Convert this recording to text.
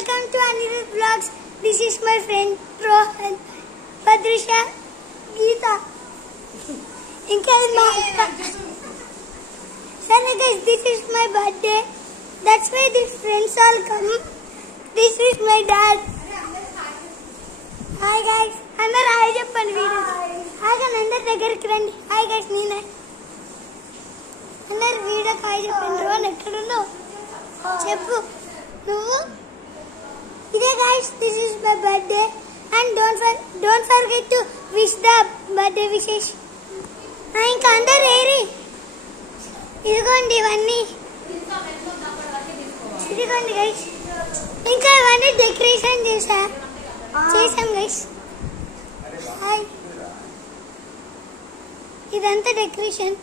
welcome to Anirudh Vlogs. This is my friend Rohan, Padrisha, Geeta. Sorry guys, this is my birthday. That's why these friends all come. This is my dad. Hi guys. Andar hi cheppandi video. Hi guys, andar దగ్గరికి రండి. Hi guys, నేనే. అందరు video hi చెప్పండి. రోన్ ఎక్కడున్నావు? చెప్పు. నువ్వు ఇదే guys, this is my birthday and don't forget to wish the birthday wishes. ఇంకా అందరు ఏరి ఇదిగోండి ఇవన్నీ ఇదిగోండి గైస్ ఇంకా ఇవన్నీ డెకరేషన్ చేసాం గైస్ హాయ్ ఇదంతా డెకరేషన్